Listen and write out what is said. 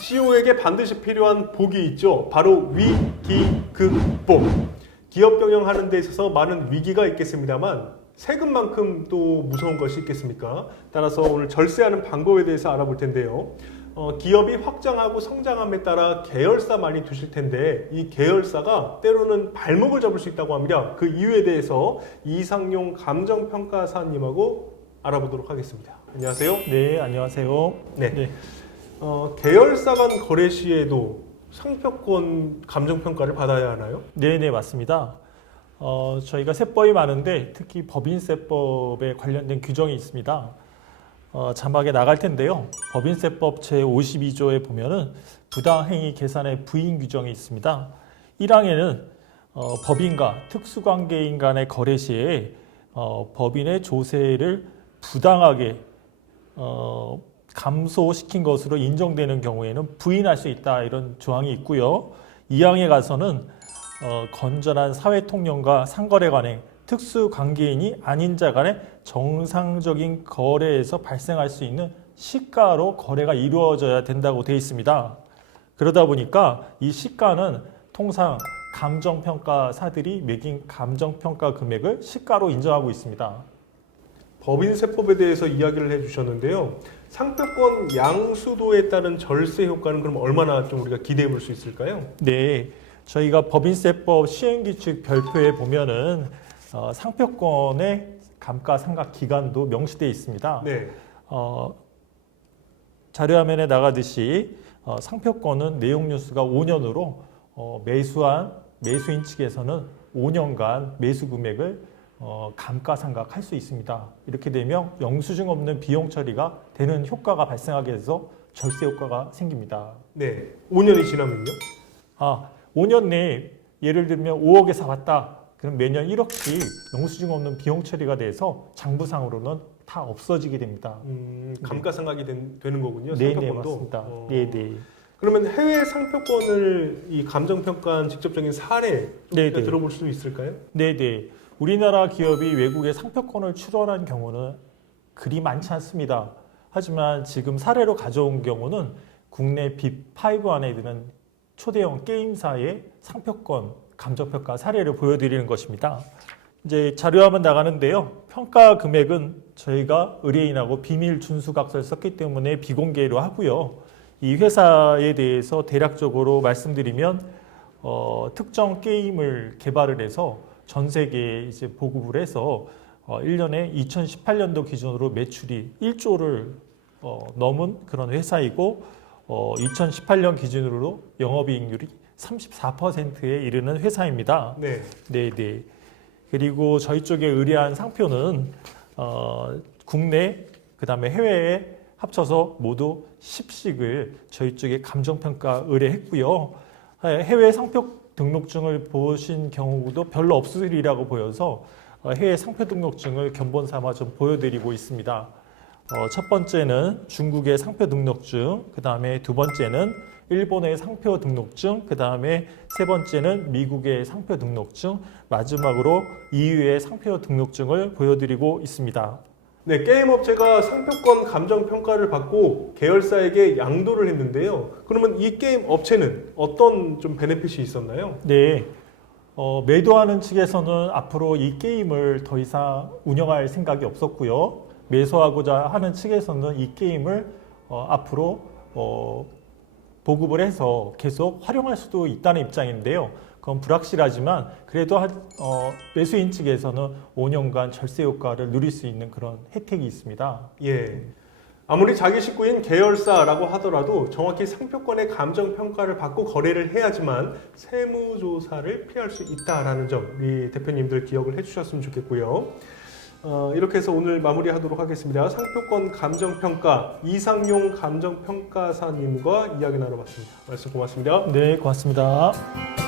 CEO에게 반드시 필요한 복이 있죠. 바로 위기극복. 기업 경영하는 데 있어서 많은 위기가 있겠습니다만 세금만큼 또 무서운 것이 있겠습니까? 따라서 오늘 절세하는 방법에 대해서 알아볼 텐데요. 어, 기업이 확장하고 성장함에 따라 계열사 많이 두실 텐데 이 계열사가 때로는 발목을 잡을 수 있다고 합니다. 그 이유에 대해서 이상용 감정평가사님하고 알아보도록 하겠습니다. 안녕하세요. 네, 안녕하세요. 네. 어, 계열사 간 거래 시에도 상표권 감정평가를 받아야 하나요? 네, 네, 맞습니다. 어, 저희가 세법이 많은데 특히 법인세법에 관련된 규정이 있습니다. 어, 자막에 나갈 텐데요. 법인세법 제52조에 보면은 부당행위 계산의 부인 규정이 있습니다. 1항에는 어, 법인과 특수관계인 간의 거래 시에 어, 법인의 조세를 부당하게 어, 감소시킨 것으로 인정되는 경우에는 부인할 수 있다 이런 조항이 있고요. 2항에 가서는 어, 건전한 사회 통념과 상거래 관행, 특수 관계인이 아닌 자 간의 정상적인 거래에서 발생할 수 있는 시가로 거래가 이루어져야 된다고 되어 있습니다. 그러다 보니까 이 시가는 통상 감정평가사들이 매긴 감정평가 금액을 시가로 인정하고 있습니다. 법인세법에 대해서 이야기를 해주셨는데요. 상표권 양수도에 따른 절세 효과는 그럼 얼마나 좀 우리가 기대해 볼 수 있을까요? 네, 저희가 법인세법 시행규칙 별표에 보면은 어, 상표권의 감가상각 기간도 명시되어 있습니다. 네. 어, 자료화면에 나가듯이 어, 상표권은 내용 뉴스가 5년으로 어, 매수한 매수인 측에서는 5년간 매수 금액을 어, 감가상각할 수 있습니다. 이렇게 되면 영수증 없는 비용 처리가 되는 효과가 발생하게 돼서 절세 효과가 생깁니다. 네. 5년이 지나면요? 아, 5년 내에 예를 들면 5억에 사봤다. 그럼 매년 1억씩 영수증 없는 비용 처리가 돼서 장부상으로는 다 없어지게 됩니다. 음, 감가상각이 된- 되는 거군요. 네, 네, 상표권도. 맞습니다. 어. 네, 네. 그러면 해외 상표권을 이 감정평가한 직접적인 사례 좀 네, 네. 들어볼 수 있을까요? 네, 네. 우리나라 기업이 외국에 상표권을 출원한 경우는 그리 많지 않습니다. 하지만 지금 사례로 가져온 경우는 국내 빅5 안에 드는 초대형 게임사의 상표권 감정평가 사례를 보여드리는 것입니다. 이제 자료화면 나가는데요. 평가 금액은 저희가 의뢰인하고 비밀 준수각서를 썼기 때문에 비공개로 하고요. 이 회사에 대해서 대략적으로 말씀드리면 어, 특정 게임을 개발을 해서 전 세계에 이제 보급을 해서 어, 1년에 2018년도 기준으로 매출이 1조를 어, 넘은 그런 회사이고 어, 2018년 기준으로 영업이익률이 34%에 이르는 회사입니다. 네. 네, 네. 그리고 저희 쪽에 의뢰한 상표는 어, 국내 그다음에 해외에 합쳐서 모두 10씩을 저희 쪽에 감정평가 의뢰했고요. 해외 상표 등록증을 보신 경우도 별로 없으리라고 보여서 어, 해외 상표 등록증을 견본 삼아 좀 보여드리고 있습니다. 어, 첫 번째는 중국의 상표 등록증, 그 다음에 두 번째는 일본의 상표 등록증, 그 다음에 세 번째는 미국의 상표 등록증, 마지막으로 EU의 상표 등록증을 보여드리고 있습니다. 네, 게임 업체가 상표권 감정 평가를 받고 계열사에게 양도를 했는데요. 그러면 이 게임 업체는 어떤 좀 베네핏이 있었나요? 네. 어, 매도하는 측에서는 앞으로 이 게임을 더 이상 운영할 생각이 없었고요. 매수하고자 하는 측에서는 이 게임을 어, 앞으로 어, 보급을 해서 계속 활용할 수도 있다는 입장인데요. 그건 불확실하지만 그래도 한- 어, 매수인 측에서는 5년간 절세 효과를 누릴 수 있는 그런 혜택이 있습니다. 예. 아무리 자기 식구인 계열사라고 하더라도 정확히 상표권의 감정 평가를 받고 거래를 해야지만 세무조사를 피할 수 있다라는 점 우리 대표님들 기억을 해주셨으면 좋겠고요. 어, 이렇게 해서 오늘 마무리하도록 하겠습니다. 상표권 감정 평가 이상용 감정 평가사님과 이야기 나눠봤습니다. 말씀 고맙습니다. 네, 고맙습니다.